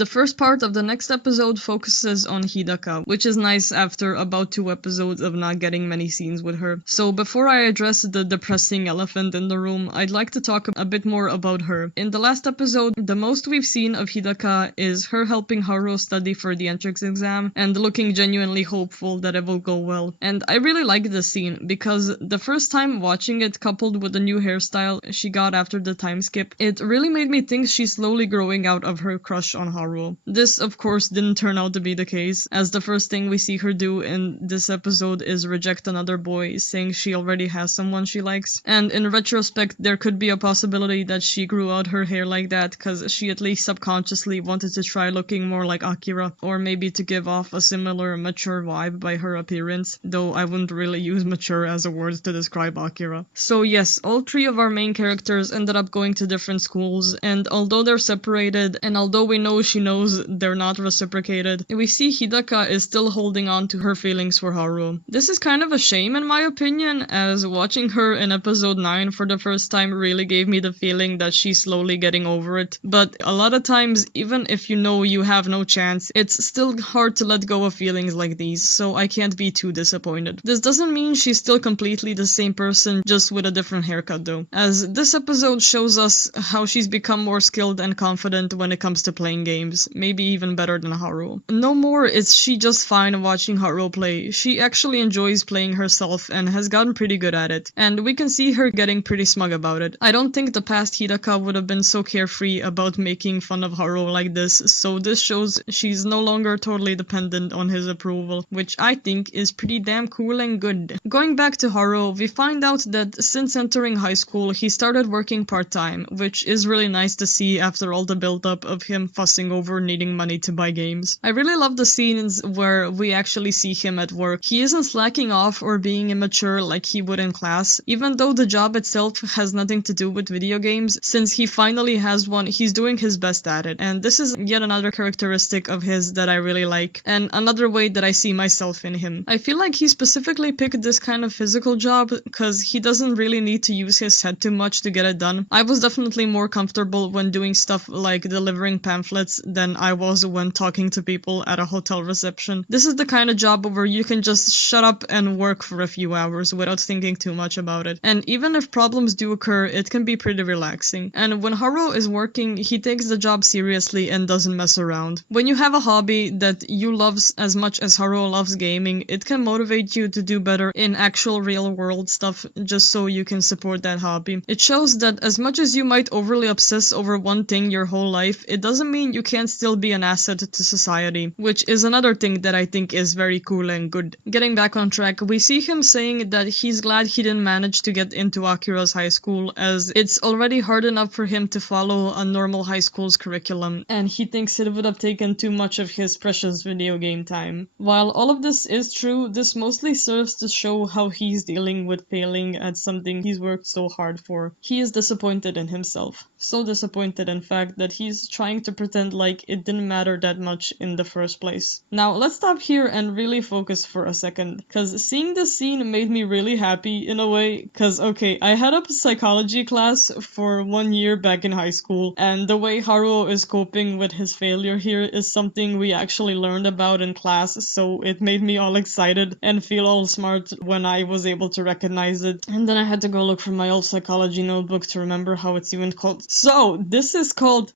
The first part of the next episode focuses on Hidaka, which is nice after about 2 episodes of not getting many scenes with her. So before I address the depressing elephant in the room, I'd like to talk a bit more about her. In the last episode, the most we've seen of Hidaka is her helping Haruo study for the entrance exam and looking genuinely hopeful that it will go well. And I really like this scene because the first time watching it coupled with the new hairstyle she got after the time skip, it really made me think she's slowly growing out of her crush on Haruo. This, of course, didn't turn out to be the case, as the first thing we see her do in this episode is reject another boy, saying she already has someone she likes. And in retrospect, there could be a possibility that she grew out her hair like that because she at least subconsciously wanted to try looking more like Akira, or maybe to give off a similar mature vibe by her appearance, though I wouldn't really use mature as a word to describe Akira. So yes, all 3 of our main characters ended up going to different schools, and although they're separated, and although we know she knows they're not reciprocated, we see Hidaka is still holding on to her feelings for Haruo. This is kind of a shame in my opinion, as watching her in episode 9 for the first time really gave me the feeling that she's slowly getting over it. But a lot of times, even if you know you have no chance, it's still hard to let go of feelings like these, so I can't be too disappointed. This doesn't mean she's still completely the same person, just with a different haircut though, as this episode shows us how she's become more skilled and confident when it comes to playing games, maybe even better than Haruo. No more is she just fine watching Haruo play, she actually enjoys playing herself and has gotten pretty good at it, and we can see her getting pretty smug about it. I don't think the past Hidaka would have been so carefree about making fun of Haruo like this, so this shows she's no longer totally dependent on his approval, which I think is pretty damn cool and good. Going back to Haruo, we find out that since entering high school, he started working part-time, which is really nice to see after all the build-up of him fussing over needing money to buy games. I really love the scenes where we actually see him at work. He isn't slacking off or being immature like he would in class, even though the job itself has nothing to do with video games. Since he finally has one, he's doing his best at it, and this is yet another characteristic of his that I really like, and another way that I see myself in him. I feel like he specifically picked this kind of physical job because he doesn't really need to use his head too much to get it done. I was definitely more comfortable when doing stuff like delivering pamphlets than I was when talking to people at a hotel reception. This is the kind of job where you can just shut up and work for a few hours without thinking too much about it. And even if problems do occur, it can be pretty relaxing. And when Haruo is working, he takes the job seriously and doesn't mess around. When you have a hobby that you love as much as Haruo loves gaming, it can motivate you to do better in actual real world stuff just so you can support that hobby. It shows that as much as you might overly obsess over one thing your whole life, it doesn't mean you can't still be an asset to society, which is another thing that I think is very cool and good. Getting back on track, we see him saying that he's glad he didn't manage to get into Akira's high school, as it's already hard enough for him to follow a normal high school's curriculum, and he thinks it would have taken too much of his precious video game time. While all of this is true, this mostly serves to show how he's dealing with failing at something he's worked so hard for. He is disappointed in himself. So disappointed, in fact, that he's trying to pretend like it didn't matter that much in the first place. Now, let's stop here and really focus for a second, cause seeing this scene made me really happy in a way, cause okay, I had a psychology class for 1 year back in high school, and the way Haruo is coping with his failure here is something we actually learned about in class, so it made me all excited and feel all smart when I was able to recognize it. And then I had to go look for my old psychology notebook to remember how it's even called. So, this is called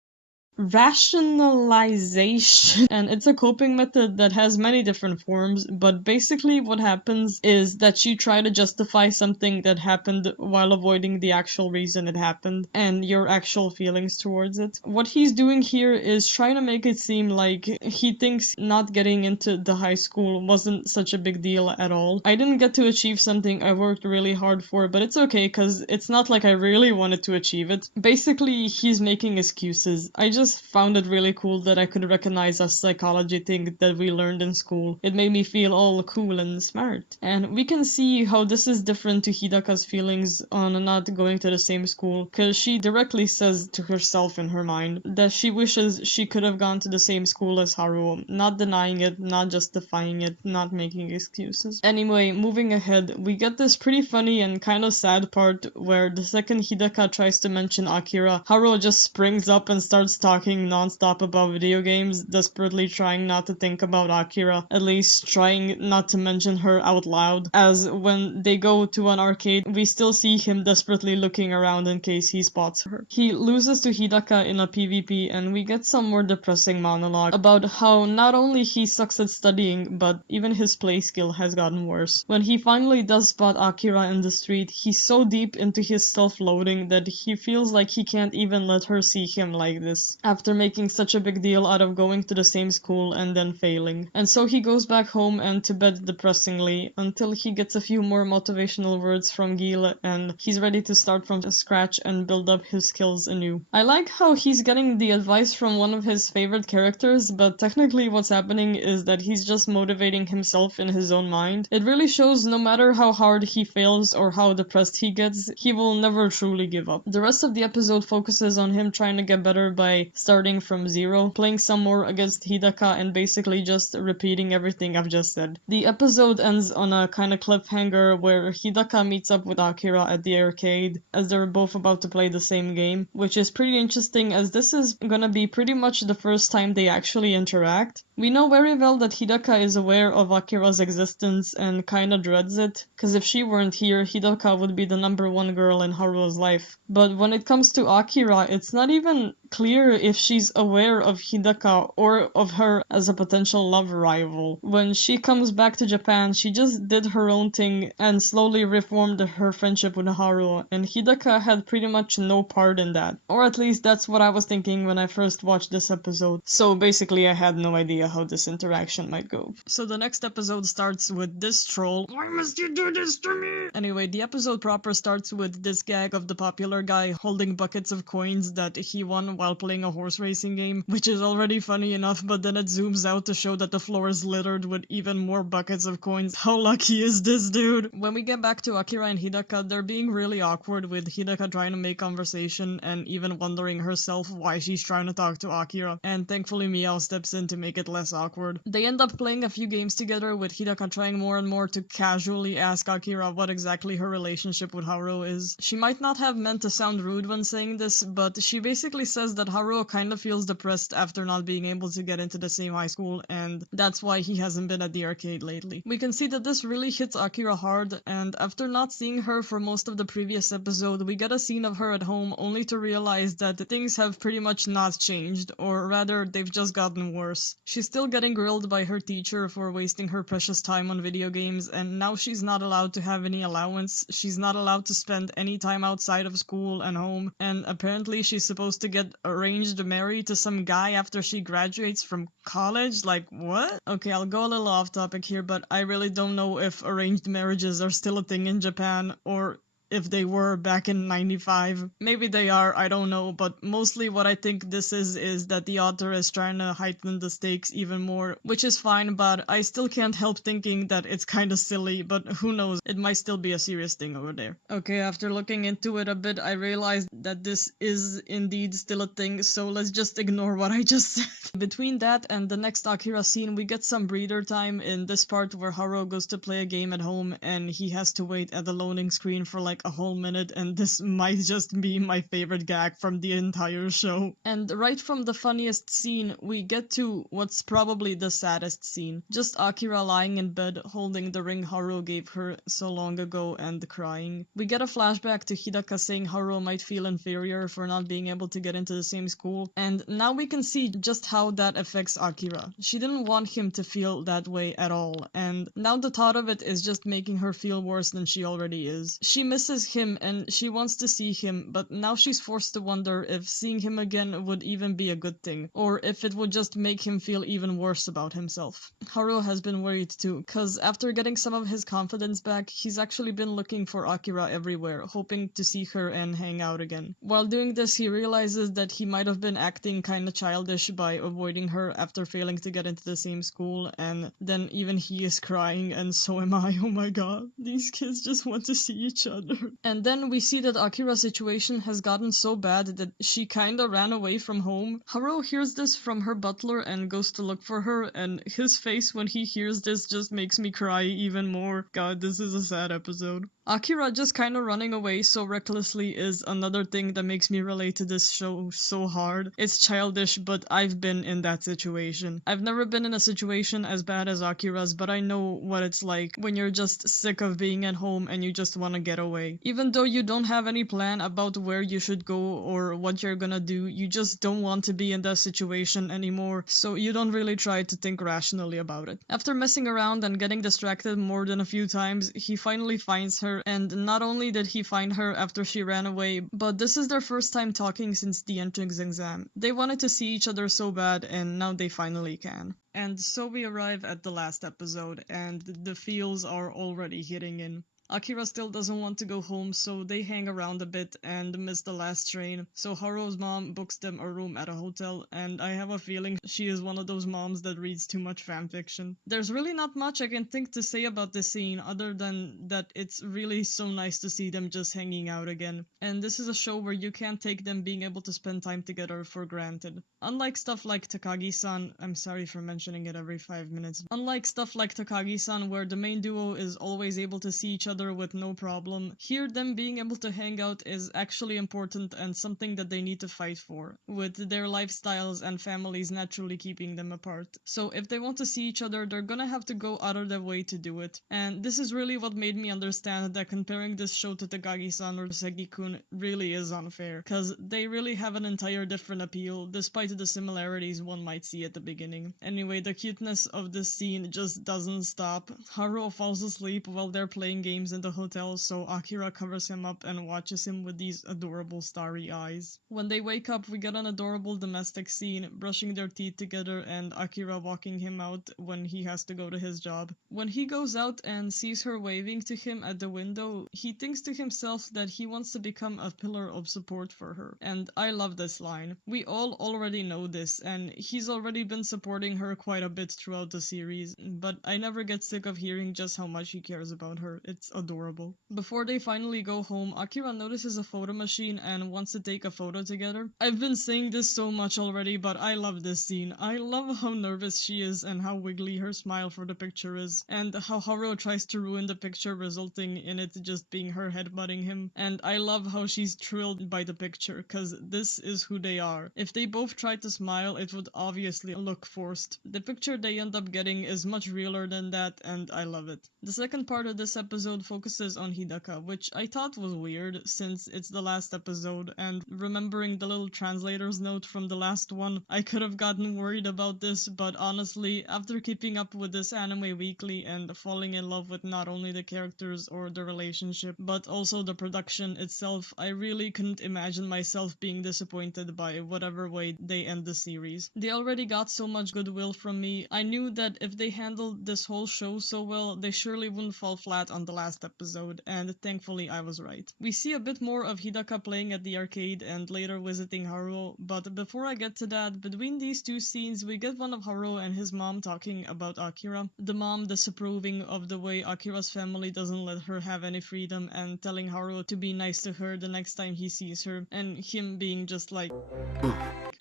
rationalization, and it's a coping method that has many different forms, but basically what happens is that you try to justify something that happened while avoiding the actual reason it happened and your actual feelings towards it. What he's doing here is trying to make it seem like he thinks not getting into the high school wasn't such a big deal at all. I didn't get to achieve something I worked really hard for, but it's okay because it's not like I really wanted to achieve it. Basically, he's making excuses. I just found it really cool that I could recognize a psychology thing that we learned in school. It made me feel all cool and smart. And we can see how this is different to Hidaka's feelings on not going to the same school, because she directly says to herself in her mind that she wishes she could have gone to the same school as Haruo, not denying it, not justifying it, not making excuses. Anyway, moving ahead, we get this pretty funny and kind of sad part where the second Hidaka tries to mention Akira, Haruo just springs up and starts talking talking nonstop about video games, desperately trying not to think about Akira, at least trying not to mention her out loud, as when they go to an arcade, we still see him desperately looking around in case he spots her. He loses to Hidaka in a PvP, and we get some more depressing monologue about how not only he sucks at studying, but even his play skill has gotten worse. When he finally does spot Akira in the street, he's so deep into his self-loathing that he feels like he can't even let her see him like this, after making such a big deal out of going to the same school and then failing. And so he goes back home and to bed depressingly, until he gets a few more motivational words from Gil, and he's ready to start from scratch and build up his skills anew. I like how he's getting the advice from one of his favorite characters, but technically what's happening is that he's just motivating himself in his own mind. It really shows no matter how hard he fails or how depressed he gets, he will never truly give up. The rest of the episode focuses on him trying to get better by starting from zero, playing some more against Hidaka, and basically just repeating everything I've just said. The episode ends on a kind of cliffhanger where Hidaka meets up with Akira at the arcade as they're both about to play the same game, which is pretty interesting as this is gonna be pretty much the first time they actually interact. We know very well that Hidaka is aware of Akira's existence and kinda dreads it, cause if she weren't here, Hidaka would be the #1 girl in Haruo's life. But when it comes to Akira, it's not even clear if she's aware of Hidaka or of her as a potential love rival. When she comes back to Japan, she just did her own thing and slowly reformed her friendship with Haruo, and Hidaka had pretty much no part in that. Or at least that's what I was thinking when I first watched this episode. So basically I had no idea how this interaction might go. So the next episode starts with this troll. Why must you do this to me? Anyway, the episode proper starts with this gag of the popular guy holding buckets of coins that he won while playing a horse racing game, which is already funny enough, but then it zooms out to show that the floor is littered with even more buckets of coins. How lucky is this dude? When we get back to Akira and Hidaka, they're being really awkward, with Hidaka trying to make conversation and even wondering herself why she's trying to talk to Akira, and thankfully Miao steps in to make it less awkward. They end up playing a few games together, with Hidaka trying more and more to casually ask Akira what exactly her relationship with Haruo is. She might not have meant to sound rude when saying this, but she basically says that Haruo kinda feels depressed after not being able to get into the same high school, and that's why he hasn't been at the arcade lately. We can see that this really hits Akira hard, and after not seeing her for most of the previous episode, we get a scene of her at home only to realize that things have pretty much not changed, or rather, they've just gotten worse. She's still getting grilled by her teacher for wasting her precious time on video games, and now she's not allowed to have any allowance, she's not allowed to spend any time outside of school and home, and apparently she's supposed to get arranged married to some guy after she graduates from college? Like, what? Okay, I'll go a little off topic here, but I really don't know if arranged marriages are still a thing in Japan, or if they were back in 95. Maybe they are, I don't know, but mostly what I think this is that the author is trying to heighten the stakes even more, which is fine, but I still can't help thinking that it's kinda silly, but who knows, it might still be a serious thing over there. Okay, after looking into it a bit, I realized that this is indeed still a thing, so let's just ignore what I just said. Between that and the next Akira scene, we get some breather time in this part where Haruo goes to play a game at home and he has to wait at the loading screen for like a whole minute, and this might just be my favorite gag from the entire show. And right from the funniest scene, we get to what's probably the saddest scene. Just Akira lying in bed, holding the ring Haruo gave her so long ago and crying. We get a flashback to Hidaka saying Haruo might feel inferior for not being able to get into the same school, and now we can see just how that affects Akira. She didn't want him to feel that way at all, and now the thought of it is just making her feel worse than she already is. She misses him and she wants to see him, but now she's forced to wonder if seeing him again would even be a good thing, or if it would just make him feel even worse about himself. Haruo has been worried too, cause after getting some of his confidence back, he's actually been looking for Akira everywhere, hoping to see her and hang out again. While doing this, he realizes that he might have been acting kinda childish by avoiding her after failing to get into the same school, and then even he is crying, and so am I. Oh my god, these kids just want to see each other. And then we see that Akira's situation has gotten so bad that she kinda ran away from home. Haruo hears this from her butler and goes to look for her, and his face when he hears this just makes me cry even more. God, this is a sad episode. Akira just kind of running away so recklessly is another thing that makes me relate to this show so hard. It's childish, but I've been in that situation. I've never been in a situation as bad as Akira's, but I know what it's like when you're just sick of being at home and you just want to get away. Even though you don't have any plan about where you should go or what you're gonna do, you just don't want to be in that situation anymore, so you don't really try to think rationally about it. After messing around and getting distracted more than a few times, he finally finds her, and not only did he find her after she ran away, but this is their first time talking since the entrance exam. They wanted to see each other so bad, and now they finally can. And so we arrive at the last episode, and the feels are already hitting in. Akira still doesn't want to go home, so they hang around a bit and miss the last train. So Haruo's mom books them a room at a hotel, and I have a feeling she is one of those moms that reads too much fanfiction. There's really not much I can think to say about this scene other than that it's really so nice to see them just hanging out again. And this is a show where you can't take them being able to spend time together for granted. Unlike stuff like Takagi-san, I'm sorry for mentioning it every 5 minutes. Unlike stuff like Takagi-san where the main duo is always able to see each other with no problem, here them being able to hang out is actually important and something that they need to fight for, with their lifestyles and families naturally keeping them apart. So if they want to see each other, they're gonna have to go out of their way to do it. And this is really what made me understand that comparing this show to Takagi-san or Seki-kun really is unfair, cause they really have an entire different appeal, despite the similarities one might see at the beginning. Anyway, the cuteness of this scene just doesn't stop. Haruo falls asleep while they're playing games in the hotel, so Akira covers him up and watches him with these adorable starry eyes. When they wake up, we get an adorable domestic scene, brushing their teeth together and Akira walking him out when he has to go to his job. When he goes out and sees her waving to him at the window, he thinks to himself that he wants to become a pillar of support for her. And I love this line. We all already know this, and he's already been supporting her quite a bit throughout the series, but I never get sick of hearing just how much he cares about her. It's adorable. Before they finally go home, Akira notices a photo machine and wants to take a photo together. I've been saying this so much already, but I love this scene. I love how nervous she is and how wiggly her smile for the picture is, and how Haruo tries to ruin the picture, resulting in it just being her headbutting him. And I love how she's thrilled by the picture, cause this is who they are. If they both tried to smile, it would obviously look forced. The picture they end up getting is much realer than that, and I love it. The second part of this episode focuses on Hidaka, which I thought was weird since it's the last episode, and remembering the little translator's note from the last one, I could have gotten worried about this, but honestly, after keeping up with this anime weekly and falling in love with not only the characters or the relationship, but also the production itself, I really couldn't imagine myself being disappointed by whatever way they end the series. They already got so much goodwill from me. I knew that if they handled this whole show so well, they surely wouldn't fall flat on the last episode, and thankfully I was right. We see a bit more of Hidaka playing at the arcade and later visiting Haruo, but before I get to that, between these two scenes we get one of Haruo and his mom talking about Akira. The mom disapproving of the way Akira's family doesn't let her have any freedom and telling Haruo to be nice to her the next time he sees her, and him being just like,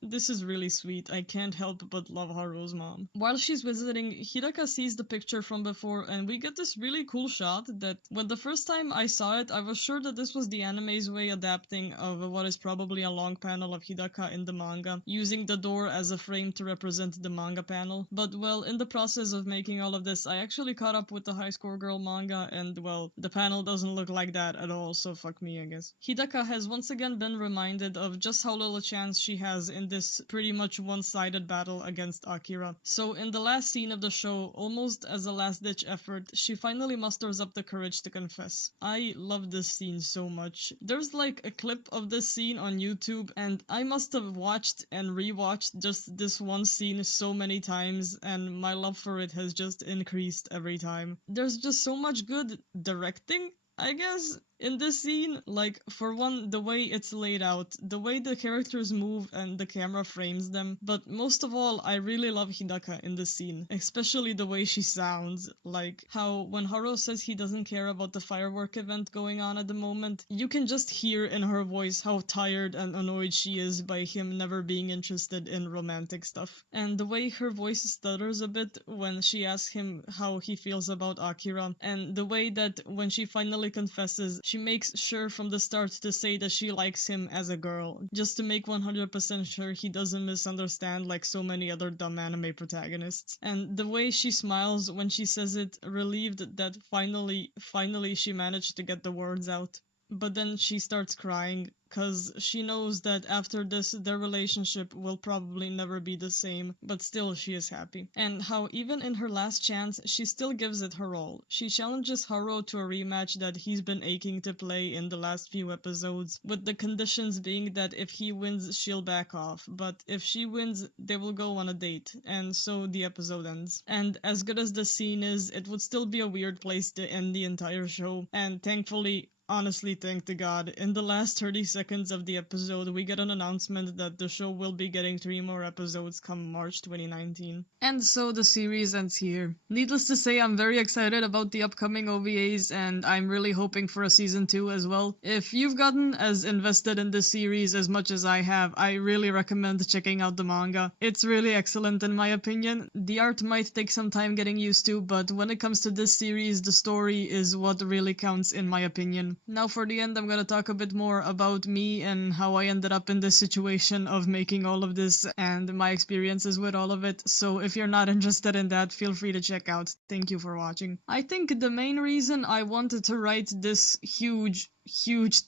this is really sweet. I can't help but love Haruo's mom. While she's visiting, Hidaka sees the picture from before and we get this really cool shot that when the first time I saw it, I was sure that this was the anime's way adapting of what is probably a long panel of Hidaka in the manga, using the door as a frame to represent the manga panel. But well, in the process of making all of this, I actually caught up with the High Score Girl manga and well, the panel doesn't look like that at all, so fuck me, I guess. Hidaka has once again been reminded of just how little chance she has in this pretty much one-sided battle against Akira. So in the last scene of the show, almost as a last-ditch effort, she finally musters up the courage to confess. I love this scene so much. There's like a clip of this scene on YouTube and I must have watched and rewatched just this one scene so many times and my love for it has just increased every time. There's just so much good directing, I guess, in this scene, like, for one, the way it's laid out, the way the characters move and the camera frames them, but most of all, I really love Hidaka in this scene, especially the way she sounds, like how when Haro says he doesn't care about the firework event going on at the moment, you can just hear in her voice how tired and annoyed she is by him never being interested in romantic stuff. And the way her voice stutters a bit when she asks him how he feels about Akira, and the way that when she finally confesses, she makes sure from the start to say that she likes him as a girl, just to make 100% sure he doesn't misunderstand like so many other dumb anime protagonists. And the way she smiles when she says it, relieved that finally she managed to get the words out. But then she starts crying, cause she knows that after this their relationship will probably never be the same, but still she is happy. And how even in her last chance, she still gives it her all. She challenges Haro to a rematch that he's been aching to play in the last few episodes, with the conditions being that if he wins, she'll back off, but if she wins, they will go on a date, and so the episode ends. And as good as the scene is, it would still be a weird place to end the entire show, and thankfully, honestly, thank to God, in the last 30 seconds of the episode, we get an announcement that the show will be getting 3 more episodes come March 2019. And so the series ends here. Needless to say, I'm very excited about the upcoming OVAs, and I'm really hoping for a season 2 as well. If you've gotten as invested in this series as much as I have, I really recommend checking out the manga. It's really excellent in my opinion. The art might take some time getting used to, but when it comes to this series, the story is what really counts in my opinion. Now for the end, I'm gonna talk a bit more about me and how I ended up in this situation of making all of this and my experiences with all of it. So if you're not interested in that, feel free to check out. Thank you for watching. I think the main reason I wanted to write this huge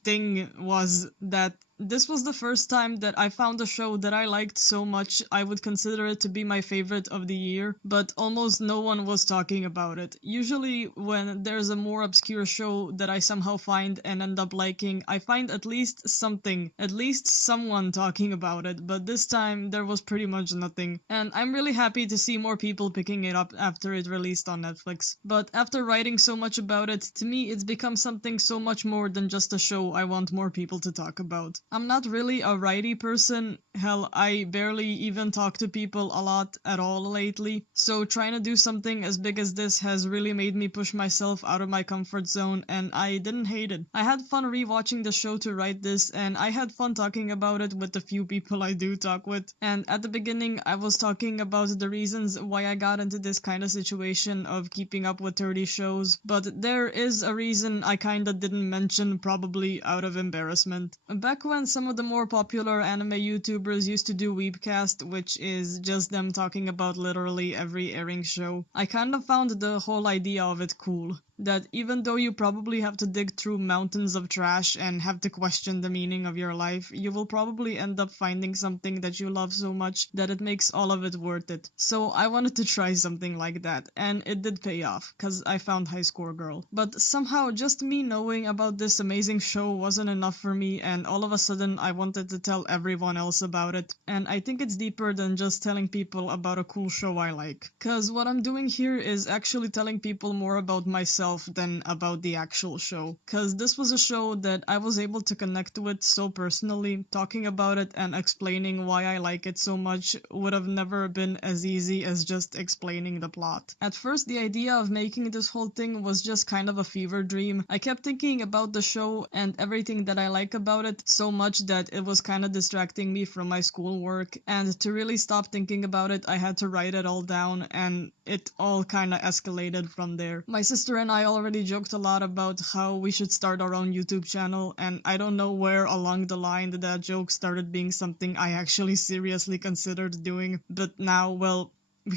thing was that this was the first time that I found a show that I liked so much I would consider it to be my favorite of the year, but almost no one was talking about it. Usually when there's a more obscure show that I somehow find and end up liking, I find at least something, at least someone talking about it, but this time there was pretty much nothing. And I'm really happy to see more people picking it up after it released on Netflix. But after writing so much about it, to me it's become something so much more than just a show I want more people to talk about. I'm not really a writey person, hell, I barely even talk to people a lot at all lately, so trying to do something as big as this has really made me push myself out of my comfort zone, and I didn't hate it. I had fun rewatching the show to write this, and I had fun talking about it with the few people I do talk with, and at the beginning I was talking about the reasons why I got into this kind of situation of keeping up with 30 shows, but there is a reason I kinda didn't mention, probably out of embarrassment. Back when some of the more popular anime YouTubers used to do Weebcast, which is just them talking about literally every airing show, I kind of found the whole idea of it cool. That even though you probably have to dig through mountains of trash and have to question the meaning of your life, you will probably end up finding something that you love so much that it makes all of it worth it. So I wanted to try something like that, and it did pay off, cause I found High Score Girl. But somehow just me knowing about this amazing show wasn't enough for me, and all of a sudden I wanted to tell everyone else about it. And I think it's deeper than just telling people about a cool show I like. Cause what I'm doing here is actually telling people more about myself than about the actual show, cause this was a show that I was able to connect with so personally. Talking about it and explaining why I like it so much would have never been as easy as just explaining the plot. At first, the idea of making this whole thing was just kind of a fever dream. I kept thinking about the show and everything that I like about it so much that it was kind of distracting me from my schoolwork, and to really stop thinking about it, I had to write it all down, and it all kind of escalated from there. My sister and I already joked a lot about how we should start our own YouTube channel, and I don't know where along the line that joke started being something I actually seriously considered doing, but now, well,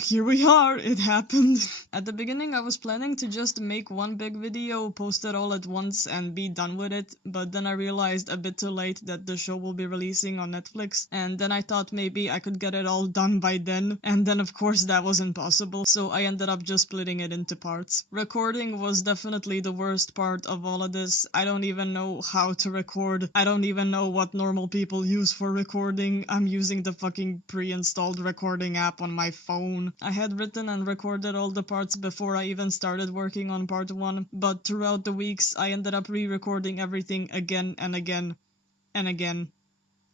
here we are, it happened. At the beginning I was planning to just make one big video, post it all at once and be done with it, but then I realized a bit too late that the show will be releasing on Netflix, and then I thought maybe I could get it all done by then, and then of course that was impossible, so I ended up just splitting it into parts. Recording was definitely the worst part of all of this. I don't even know how to record. I don't even know what normal people use for recording. I'm using the fucking pre-installed recording app on my phone. phone. I had written and recorded all the parts before I even started working on part 1, but throughout the weeks I ended up re-recording everything again and again and again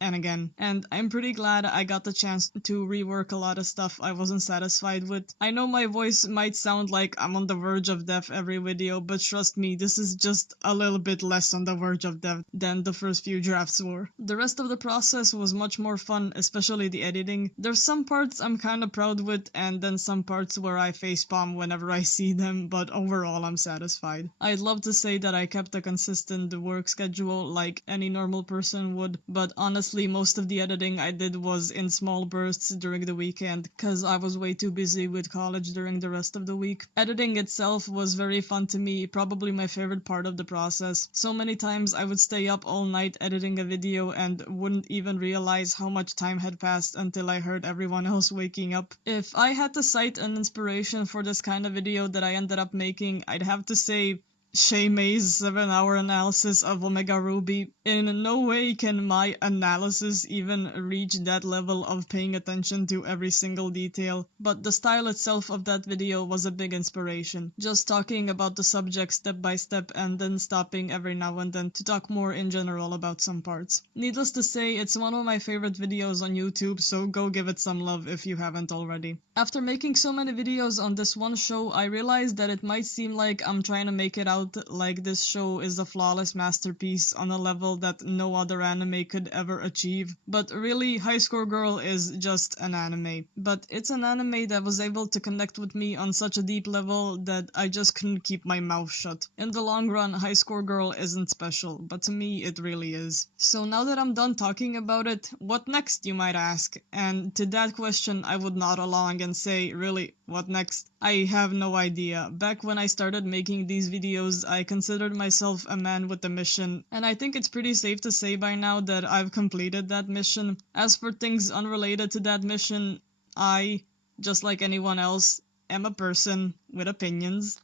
and again. And I'm pretty glad I got the chance to rework a lot of stuff I wasn't satisfied with. I know my voice might sound like I'm on the verge of death every video, but trust me, this is just a little bit less on the verge of death than the first few drafts were. The rest of the process was much more fun, especially the editing. There's some parts I'm kinda proud with, and then some parts where I facepalm whenever I see them, but overall I'm satisfied. I'd love to say that I kept a consistent work schedule like any normal person would, but honestly, most of the editing I did was in small bursts during the weekend, cause I was way too busy with college during the rest of the week. Editing itself was very fun to me, probably my favorite part of the process. So many times I would stay up all night editing a video and wouldn't even realize how much time had passed until I heard everyone else waking up. If I had to cite an inspiration for this kind of video that I ended up making, I'd have to say Shay May's 7-hour analysis of Omega Ruby. In no way can my analysis even reach that level of paying attention to every single detail, but the style itself of that video was a big inspiration. Just talking about the subject step by step and then stopping every now and then to talk more in general about some parts. Needless to say, it's one of my favorite videos on YouTube, so go give it some love if you haven't already. After making so many videos on this one show, I realized that it might seem like I'm trying to make it out like this show is a flawless masterpiece on a level that no other anime could ever achieve. But really, High Score Girl is just an anime. But it's an anime that was able to connect with me on such a deep level that I just couldn't keep my mouth shut. In the long run, High Score Girl isn't special, but to me it really is. So now that I'm done talking about it, what next, you might ask? And to that question I would nod along and say, really, what next? I have no idea. Back when I started making these videos, I considered myself a man with a mission, and I think it's pretty safe to say by now that I've completed that mission. As for things unrelated to that mission, I, just like anyone else, am a person with opinions.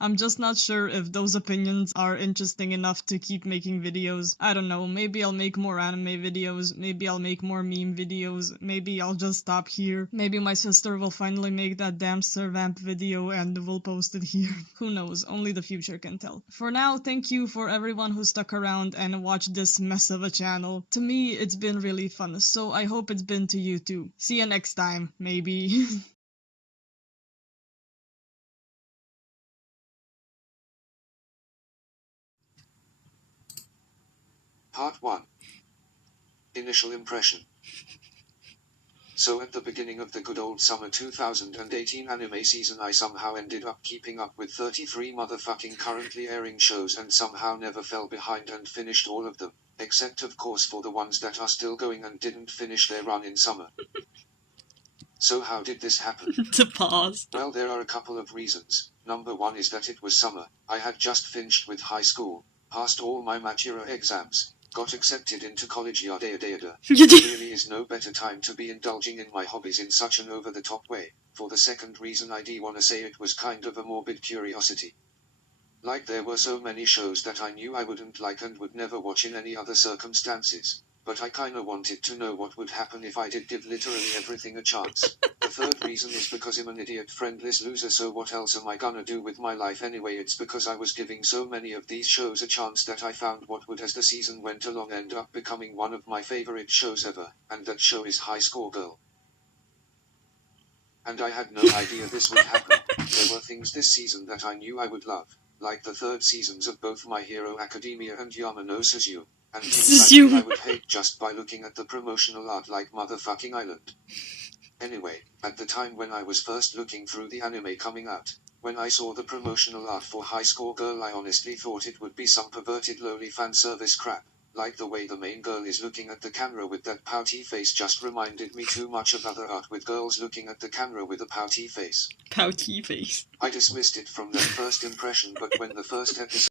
I'm just not sure if those opinions are interesting enough to keep making videos. I don't know, maybe I'll make more anime videos, maybe I'll make more meme videos, maybe I'll just stop here. Maybe my sister will finally make that damn Servamp video and we'll post it here. Who knows, only the future can tell. For now, thank you for everyone who stuck around and watched this mess of a channel. To me, it's been really fun, so I hope it's been to you too. See you next time, maybe. Part 1. Initial impression. So at the beginning of the good old summer 2018 anime season, I somehow ended up keeping up with 33 motherfucking currently airing shows and somehow never fell behind and finished all of them, except of course for the ones that are still going and didn't finish their run in summer. So how did this happen? To pause. Well, there are a couple of reasons. Number one is that it was summer. I had just finished with high school, passed all my Matura exams, got accepted into college, yada yada yada. There really is no better time to be indulging in my hobbies in such an over-the-top way. For the second reason, I do wanna say it was kind of a morbid curiosity. Like there were so many shows that I knew I wouldn't like and would never watch in any other circumstances. But I kinda wanted to know what would happen if I did give literally everything a chance. The third reason is because I'm an idiot friendless loser, so what else am I gonna do with my life anyway? It's because I was giving so many of these shows a chance that I found what would, as the season went along, end up becoming one of my favorite shows ever, and that show is High Score Girl. And I had no idea this would happen. There were things this season that I knew I would love, like the third seasons of both My Hero Academia and Yama no Suzume. And things I would hate just by looking at the promotional art, like motherfucking Island. Anyway, at the time when I was first looking through the anime coming out, when I saw the promotional art for High Score Girl, I honestly thought it would be some perverted lowly fan service crap. Like the way the main girl is looking at the camera with that pouty face just reminded me too much of other art with girls looking at the camera with a pouty face. Pouty face. I dismissed it from that first impression, but when the first episode